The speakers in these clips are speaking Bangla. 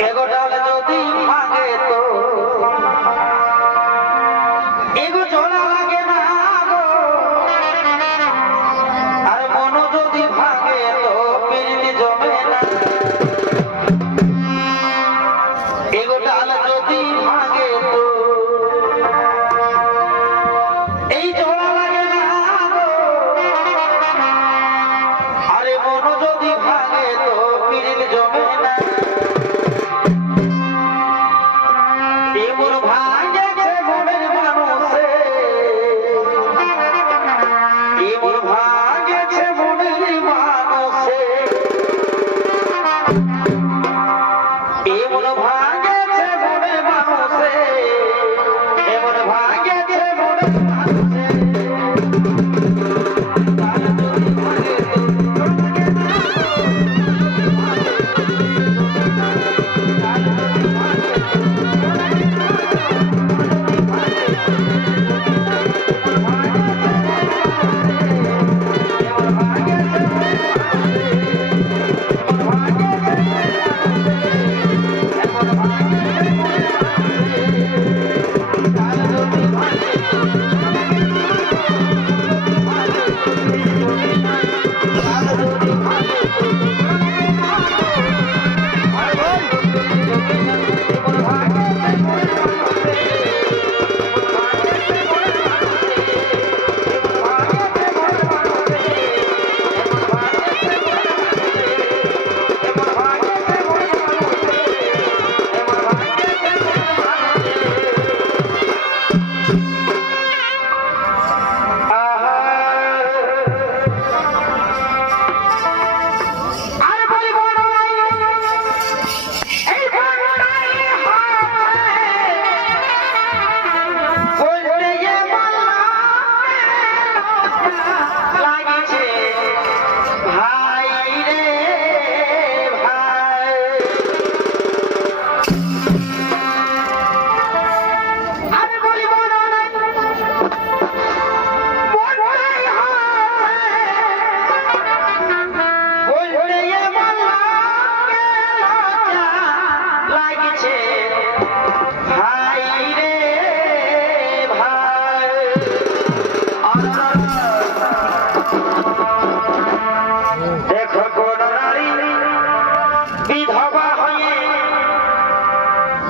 এগারোটা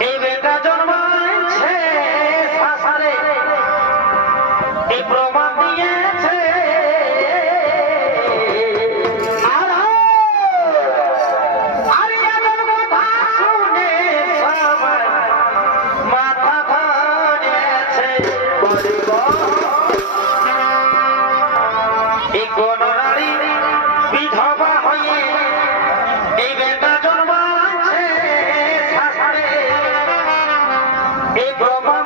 এই বেটা জন্মাইছে শাসারে এই প্রমাণ দিয়ে এই ব্রহ্মাণ্ড